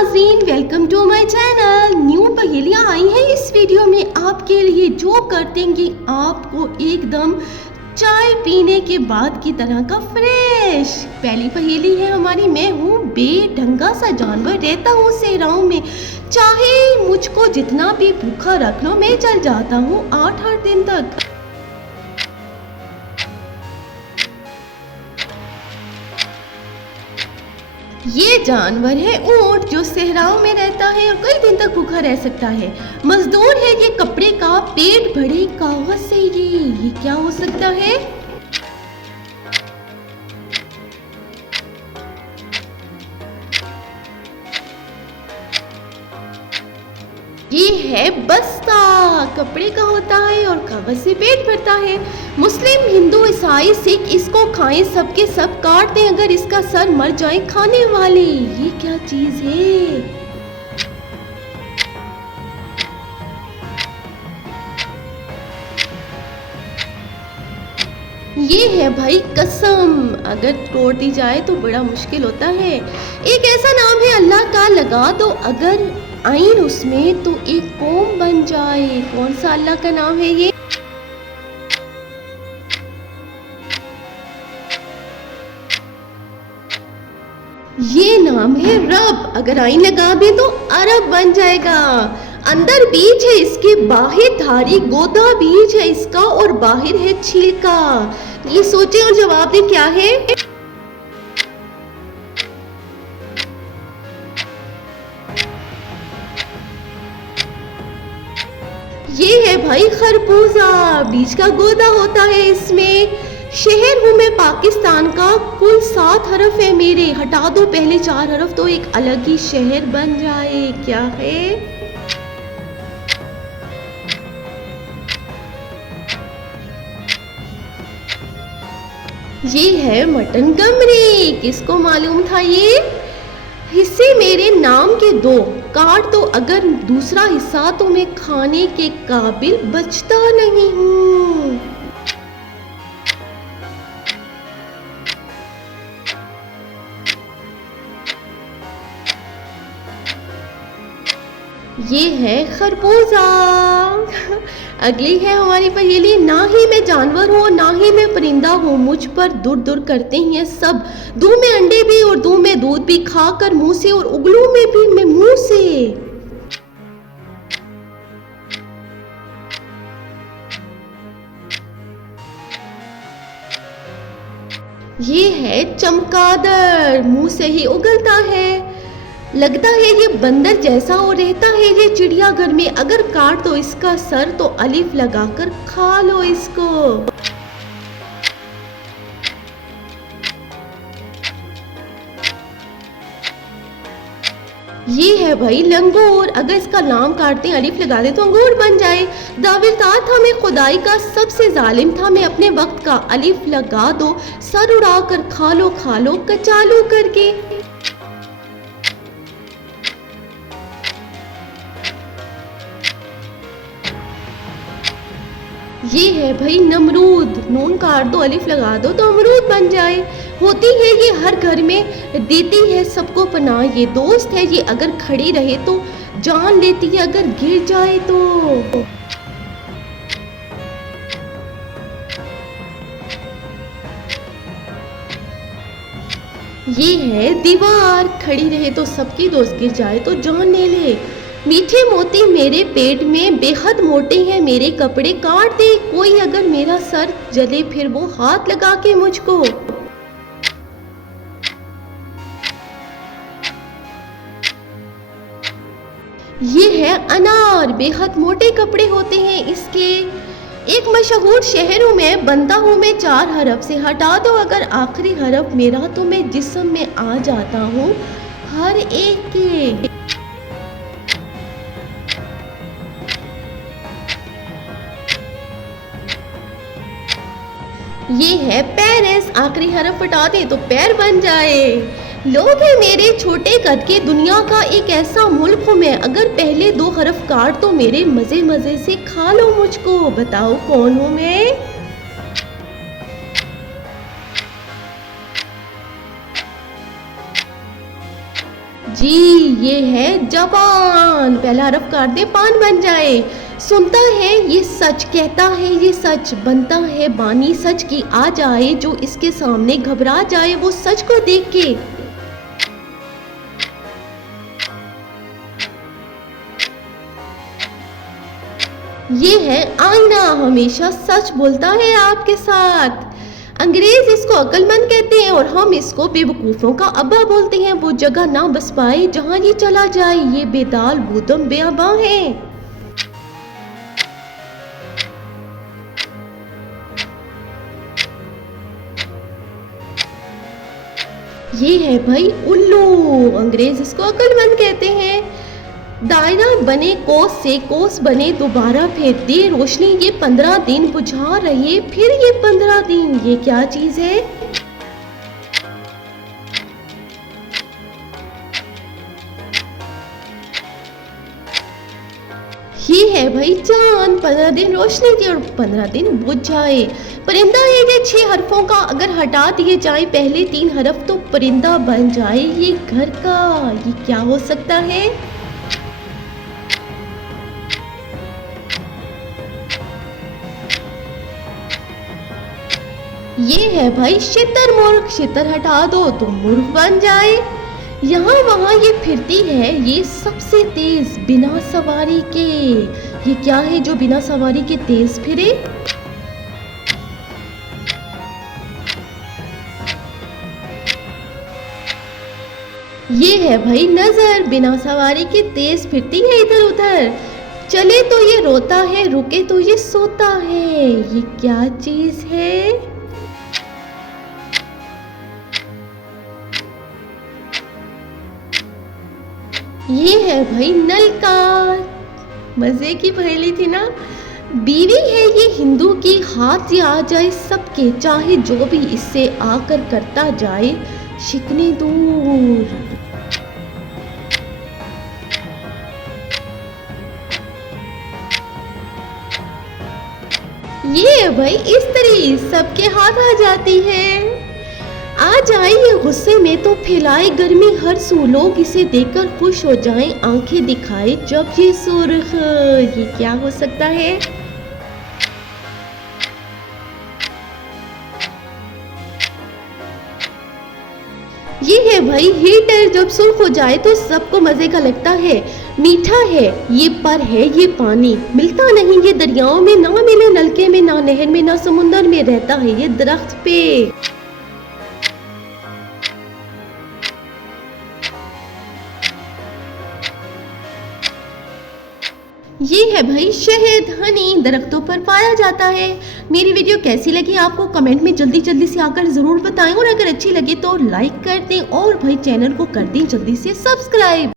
नाज़रीन, welcome to my channel. New पहेलियाँ आई हैं इस वीडियो में आपके लिए, जो कर देंगी आपको एकदम चाय पीने के बाद की तरह का फ्रेश। पहली पहेली है हमारी। मैं हूँ बेढंगा सा जानवर, रहता हूँ सहराओं में, चाहे मुझको जितना भी भूखा रख लो मैं चल जाता हूँ 8-8 दिन तक। ये जानवर है ऊंट, जो सहराओं में रहता है और कई दिन तक भूखा रह सकता है। मजदूर है ये कपड़े का, पेट भरे कागज से ये क्या हो सकता है? ये है बस्ता, कपड़े का होता है और कागज से पेट भरता है। मुस्लिम, हिंदू, ईसाई, सिख इसको खाएं, सबके सब काट दें अगर इसका सर मर जाए खाने वाले। ये क्या चीज है? ये है भाई कसम, अगर तोड़ दी जाए तो बड़ा मुश्किल होता है। एक ऐसा नाम है अल्लाह का, लगा दो अगर आइन उसमें तो एक कौम बन जाए। कौन सा अल्लाह का नाम है ये? ये नाम है रब, अगर आइन लगा दे तो अरब बन जाएगा। अंदर बीज है इसके, बाहर धारी, गोदा बीज है इसका और बाहर है छिलका। ये सोचे और जवाब दें क्या है? ये है भाई खरबूजा, बीज का गोदा होता है इसमें। शहर हूँ मैं पाकिस्तान का, कुल 7 हरफ है मेरे, हटा दो पहले 4 हरफ तो एक अलग ही शहर बन जाए। क्या है? ये है मटन गमरी, किसको मालूम था ये? हिस्से मेरे नाम के 2, काट दो अगर दूसरा हिस्सा तो मैं खाने के काबिल बचता नहीं हूँ। ये है खरबूजा। अगली है हमारी पहेली। ना ही मैं जानवर हूँ ना ही मैं परिंदा हूँ, मुझ पर दूर दूर करते हैं सब। दूं में अंडे भी और दूं में दूध भी, खाकर मुंह से और उगलू में भी मैं मुंह से। ये है चमगादड़, मुंह से ही उगलता है। लगता है ये बंदर जैसा और रहता है ये चिड़ियाघर में, अगर काट दो इसका सर तो अलिफ लगाकर खा लो इसको। ये है भाई लंगूर, अगर इसका नाम काटते अलिफ लगा दे तो अंगूर बन जाए। दावेदार था मैं खुदाई का, सबसे जालिम था मैं अपने वक्त का, अलिफ लगा दो सर उड़ा कर खा लो कचालू करके। ये है भाई नमरूद, नून काट दो अलिफ लगा दो तो अमरूद बन जाए। होती है ये हर घर में, देती है सबको पनाह, ये दोस्त है ये अगर खड़ी रहे तो जान लेती है अगर गिर जाए तो। ये है दीवार, खड़ी रहे तो सबकी दोस्त, गिर जाए तो जान ले ले। मीठे मोती मेरे पेट में, बेहद मोटे हैं मेरे कपड़े, काट दे कोई अगर मेरा सर जले फिर वो हाथ लगा के मुझको। ये है अनार, बेहद मोटे कपड़े होते हैं इसके। एक मशहूर शहर हूँ मैं, बनता हूँ मैं 4 हरफ से, हटा दो अगर आखिरी हरफ मेरा तो मैं जिस्म में आ जाता हूँ हर एक के। ये है पेरिस, आखिरी हरफ हटा दे तो पैर बन जाए। लोग हैं मेरे छोटे कद के, दुनिया का एक ऐसा मुल्क हूँ मैं, अगर पहले 2 हरफ काट तो मेरे मजे मजे से खा लो मुझको। बताओ कौन हूँ मैं? जी, ये है जापान। पहला हरफ काट दे पान बन जाए। सुनता है ये सच, कहता है ये सच, बनता है बानी सच की आ जाए, जो इसके सामने घबरा जाए वो सच को देख के। ये है आईना, हमेशा सच बोलता है आपके साथ। अंग्रेज इसको अक्लमंद कहते हैं और हम इसको बेवकूफ़ों का अब्बा बोलते हैं। वो जगह ना बस पाए जहाँ ये चला जाए, ये बेदाल बूदम बेअबा है। ये है भाई उल्लू, अंग्रेज इसको अक्लमंद कहते हैं। दायरा बने कोस से, कोस बने दोबारा फिर दे रोशनी, ये 15 दिन बुझा रहे फिर ये 15 दिन। ये क्या चीज है? ये है भाई चांद, 15 दिन रोशनी दे और 15 दिन बुझ जाए। परिंदा है ये 6 हरफों का, अगर हटा दिए जाए पहले 3 हरफ तो परिंदा बन जाए ये घर का। ये क्या हो सकता है? ये है भाई शुतुरमुर्ग, शुतर हटा दो तो मुर्ग बन जाए। यहाँ वहाँ ये फिरती है, ये सबसे तेज बिना सवारी के। ये क्या है जो बिना सवारी के तेज फिरे? ये है भाई नजर, बिना सवारी के तेज फिरती है इधर उधर। चले तो ये रोता है, रुके तो ये सोता है। ये क्या चीज है? ये है भाई नलका, मजे की पहेली थी ना। बीवी है ये हिंदू की, हाथ से आ जाए सबके, चाहे जो भी इससे आकर करता जाए शिकने दूर। ये भाई स्त्री, सबके हाथ आ जाती है। आ जाए ये गुस्से में तो फैलाए गर्मी हर सू, लोग इसे देखकर खुश हो जाएं, आंखें दिखाए जब ये सुर्ख। ये क्या हो सकता है? ये है भाई हीटर, जब सुर्ख हो जाए तो सबको मजे का लगता है। मीठा है ये पर है ये पानी, मिलता नहीं ये दरियाओं में, ना मिले नलके में, ना नहर में, ना समुंदर में, रहता है ये दरख्त पे। ये है भाई शहद, हनी, दरख्तों पर पाया जाता है। मेरी वीडियो कैसी लगी आपको कमेंट में जल्दी जल्दी से आकर ज़रूर बताएं, और अगर अच्छी लगे तो लाइक कर दें और भाई चैनल को कर दें जल्दी से सब्सक्राइब।